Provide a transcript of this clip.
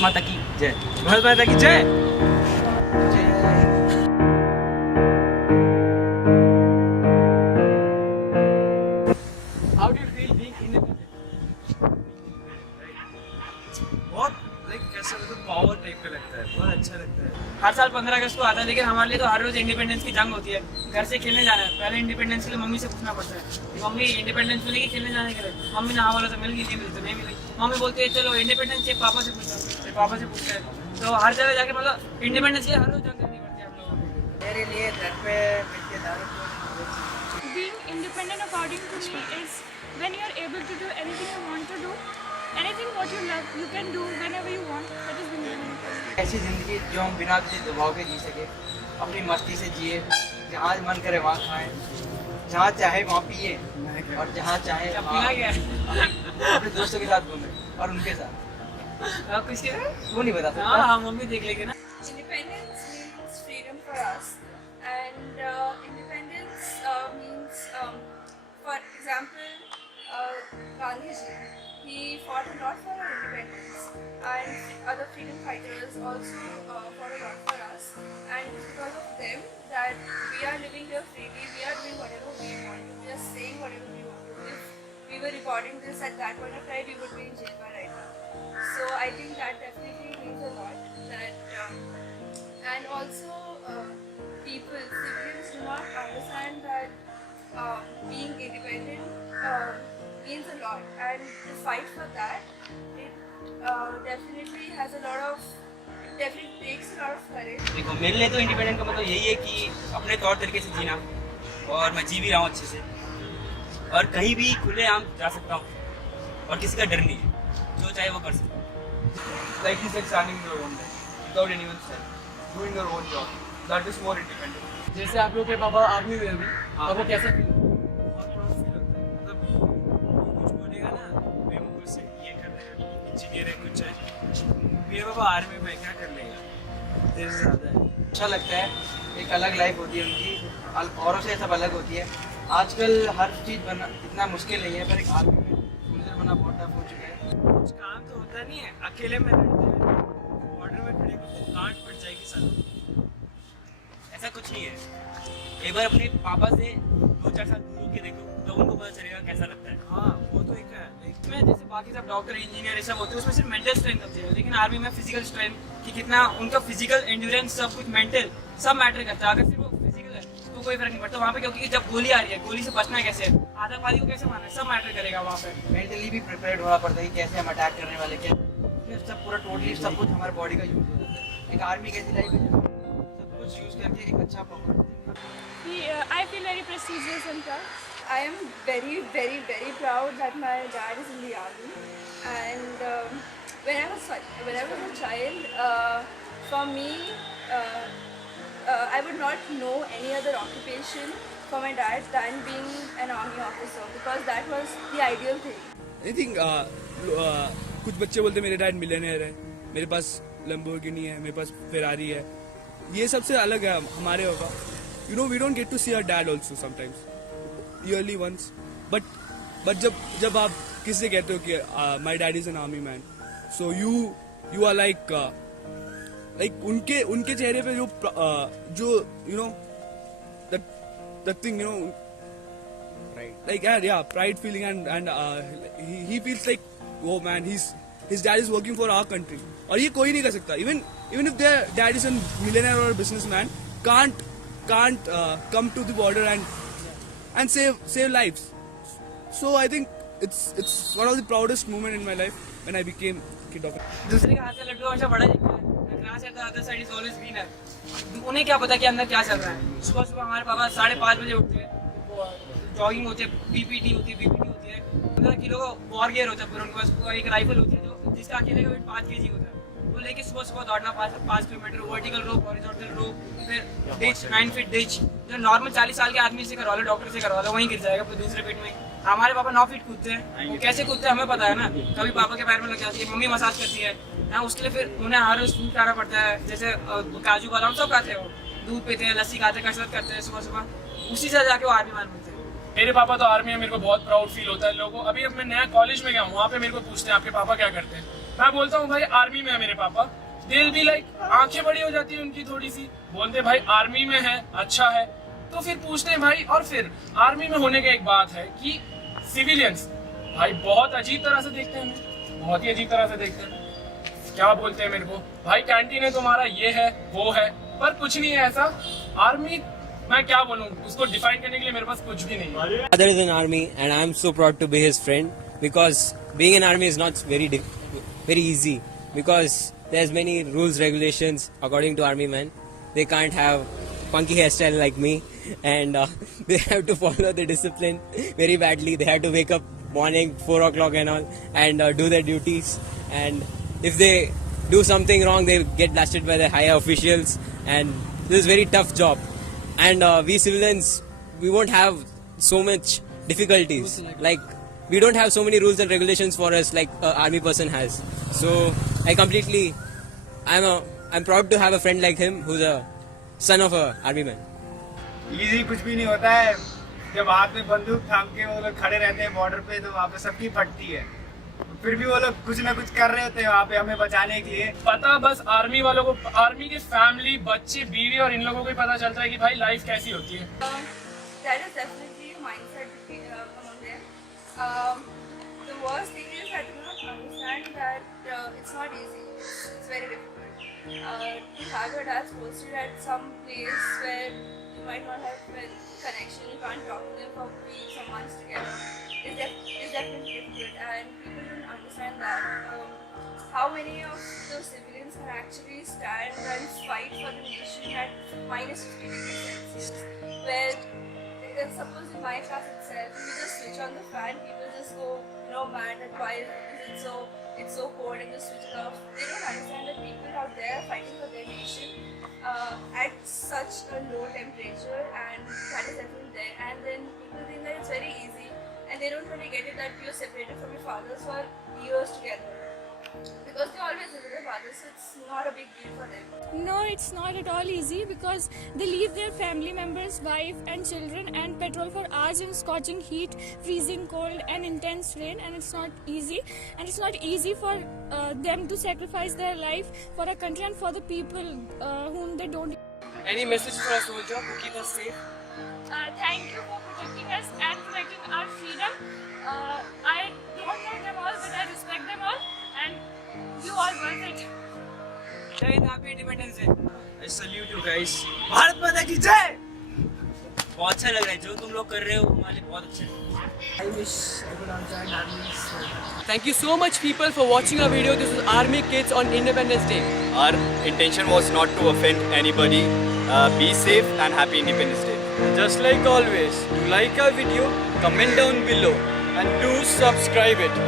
भारत माता की जय। भारत माता की जय। How do you feel being independent? बहुत लाइक कैसा लगता है, पावर टाइप का लगता है, बहुत अच्छा लगता है। हर साल 15 अगस्त को आता है, लेकिन हमारे लिए तो हर रोज इंडिपेंडेंस की जंग होती है। घर से खेलने जाना है, पहले इंडिपेंडेंस के लिए मम्मी से पूछना पड़ता है, मम्मी इंडिपेंडेंस मिलेगी खेलने जाने के लिए। मम्मी ने हाँ बोला तो मिल गई, नहीं मिली तो नहीं मिली। मम्मी बोलती है चलो इंडिपेंडेंस चाहिए, पापा से पूछो, फिर पापा से पूछते हैं। तो हर जगह जाके मतलब इंडिपेंडेंस के लिए हर रोज जंग करनी पड़ती है हम लोगों को। मेरे लिए घर पे मिलके दारू Being independent according to me is when you are able to do anything you want to do, anything what you love, you can do whenever you want. That is being independent. ऐसी जिंदगी जो हम बिना किसी दबाव के जी सके, अपनी मस्ती से जिए, जहाँ मन करे वहाँ खाएं, जहाँ चाहे वहाँ पिए और जहाँ चाहे क्या पीना क्या है? अपने दोस्तों के साथ घूमें और उनके साथ। आप किसके हैं? वो नहीं बता हाँ सकता। हाँ मम्मी देख लेंगे ना। Independence means freedom for us, and independence means, for example, Gandhi ji, he fought a lot for our independence, and other freedom fighters also fought a lot for us, and it's because of them that we are living here freely, we are doing whatever we want, we are saying whatever we want to. If we were recording this at that point of time, we would be in jail by right now. So I think that definitely means a lot. And also, people, civilians do not understand that being independent means a lot, and to fight for that, it definitely has a lot of, definitely takes a lot of courage. देखो मेरे लिए तो independent का मतलब यही है कि अपने तौर तरीके से जीना, और मैं जी भी रहा हूँ अच्छे से, और कहीं भी खुलेआम जा सकता हूँ और किसी का डर नहीं है, जो चाहे वो कर सकता हूँ। Like he said, standing in your own life, without anyone's help, doing your own job. That is more independent. जैसे आप लोग के पापा आर्मी में अभी, आपको कैसा फील? बहुत प्राउड फील होता है। मतलब कोई कुछ बोलेगा ना, मैं मुझे से ये कर रहे हैं, इंजीनियर है कुछ है, मेरे पापा आर्मी में क्या कर लेगा, तेरे से ज़्यादा है। अच्छा लगता है, एक अलग लाइफ होती है उनकी, औरों से सब अलग होती है। आजकल हर चीज़ बना इतना मुश्किल नहीं है, पर एक आर्मी में सोल्जर बना बहुत टफ हो चुका है। कुछ काम तो होता नहीं है, अकेले में लड़ते हैं, बॉर्डर में खड़े को गांठ पड़ जाएगी सालों। ऐसा कुछ नहीं है। एक बार अपने पापा से 2-4 साल दूर होके देखो तो उनको पता चलेगा कैसा लगता है। हाँ वो तो एक है, एक में जैसे बाकी सब डॉक्टर इंजीनियर ये सब होते हैं, उसमें सिर्फ मेंटल स्ट्रेंथ होती है, लेकिन आर्मी में फिजिकल स्ट्रेंथ कि कितना उनका फिजिकल एंड्योरेंस, सब कुछ मेंटल सब मैटर करता है। अगर सिर्फ वो फिजिकल है तो कोई फर्क नहीं पड़ता वहाँ पे, क्योंकि जब गोली आ रही है, गोली से बचना कैसे है, आतंकवादी को कैसे मारना है, सब मैटर करेगा वहाँ पे। मेंटली भी प्रिपेयर्ड होना पड़ता है कि कैसे हम अटैक करने वाले, क्या फिर सब पूरा टोटली सब कुछ हमारे बॉडी का यूज हो जाता है। एक आर्मी कैसी लाइफ है, सब कुछ यूज करके एक अच्छा performance. I feel very prestigious and proud. I am very, very, very proud that my dad is in the army. And when I was a child, for me, I would not know any other occupation for my dad than being an army officer, because that was the ideal thing. I think कुछ बच्चे बोलते मेरे dad millionaire है, मेरे पास Lamborghini है, मेरे पास Ferrari है। ये सबसे अलग है हमारे पापा। You know we don't get to see our dad also sometimes, yearly once. But जब आप किसी से कहते हो कि my dad is an army man, so you are like उनके चेहरे पे जो you know that thing, you know, like yeah, pride feeling, and he feels like, oh man, his dad is working for our country, और ये कोई नहीं कर सकता। even if their dad is a millionaire or a businessman, can't come to the border and save lives. So I think it's one of the proudest moment in my life when I became kid doctor. दूसरे के हाथ से लड्डू हमेशा बड़ा दिखता है, the grass at the other side is always greener। उन्हें क्या पता कि अंदर क्या चल रहा है। सुबह सुबह हमारे पापा 5:30 बजे उठते हैं, जॉगिंग होती है, पीपीटी होती है, 15 किलो का वॉर गियर होता है पूरा, उनके पास एक राइफल होती है जो जिसका अकेले का वेट 5 kg होता है। वो लेके सुबह सुबह दौड़ना 5 किलोमीटर, वर्टिकल रो, हॉरिजॉन्टल रो, फिर डिच 9 फीट डिच, जो नॉर्मल 40 साल के आदमी से करवा लो, डॉक्टर से करवा लो, वहीं गिर जाएगा फिर दूसरे पेट में। हमारे पापा 9 फीट कूदते हैं, वो कैसे कूदते हैं हमें पता है ना। कभी पापा के पैर में लग जाती है, मम्मी मसाज करती है ना, उसके लिए फिर उन्हें हर रोज फ्रूट खाना पड़ता है, जैसे काजू बादाम सब खाते हैं, वो दूध पीते हैं, लस्सी खाते हैं, कसरत करते हैं सुबह सुबह, उसी से जाके वो आर्मी मैन बनते हैं। मेरे पापा तो आर्मी में, मेरे को बहुत प्राउड फील होता है। लोगों अभी अब मैं नया कॉलेज में गया हूँ, वहाँ पे मेरे को पूछते हैं आपके पापा क्या करते हैं, मैं बोलता हूँ भाई आर्मी में है मेरे पापा, दे विल बी लाइक, आंखें बड़ी हो जाती है उनकी थोड़ी सी, बोलते भाई आर्मी में है अच्छा है, तो फिर पूछते हैं भाई। और फिर आर्मी में होने का एक बात है कि सिविलियंस भाई बहुत अजीब तरह से देखते हैं, बहुत ही अजीब तरह से देखते हैं। क्या बोलते हैं मेरे को, भाई कैंटीन है तुम्हारा, ये है वो है, पर कुछ नहीं है ऐसा। आर्मी मैं क्या बोलूं, उसको डिफाइन करने के लिए मेरे पास कुछ भी नहीं है। Father is in army and I am so proud to be his friend because being in army is not very easy because there's many rules regulations according to army men. They can't have funky hairstyle like me and they have to follow the discipline very badly. They have to wake up morning 4 o'clock and all and do their duties, and if they do something wrong they get blasted by the higher officials, and this is very tough job. And we civilians, we won't have so much difficulties. Like we don't have so many rules and regulations for us like an army person has. So I'm proud to have a friend like him who's a son of a army man. Easy कुछ भी नहीं होता है। जब हाथ में बंदूक थाम के वो लोग खड़े रहते हैं बॉर्डर पे, तो वहाँ पे सबकी फटती है, फिर भी वो लोग कुछ ना कुछ कर रहे होते हैं वहाँ पे हमें बचाने के लिए। पता बस आर्मी वालों को, आर्मी के फैमिली, बच्चे, बीवी और इन लोगों को ही पता चलता है कि भाई लाइफ कैसी होती है। That is definitely a mindset among them. The worst thing is that you not understand that it's not easy. It's very difficult. To have your dad posted at some place where you might not have a connection, you can't talk to them for weeks or months together. It's definitely difficult, and people don't understand that. How many of the civilians can actually stand and fight for the nation at minus 50 degrees Celsius, where suppose in my class itself, if you just switch on the fan, people just go, mad at why is it's so cold, and just switch it off. They don't understand that people out there are fighting for their nation at such a low temperature, and that is everything there. And then people think that it's very easy, and they don't really get it that you're separated from your fathers for years together. Because they always live with their fathers, so it's not a big deal for them. No, it's not at all easy because they leave their family members, wife and children and patrol for hours in scorching heat, freezing cold and intense rain, and it's not easy. And it's not easy for them to sacrifice their life for a country and for the people whom they don't. Any message for our soldier who keep us safe? Thank you for protecting us and protecting our freedom. I don't know them all, but I respect them all, and you all worth it. जय Hind, happy independence day. I salute you guys. Bharat माता की जय। बहुत अच्छा लग रहा है जो तुम लोग कर रहे हो, हमारे लिए बहुत अच्छा है। Thank you so much people for watching our video. This is Army Kids on Independence Day. Our intention was not to offend anybody. Be safe and happy Independence Day. Just like always, to like our video, comment down below and do subscribe it.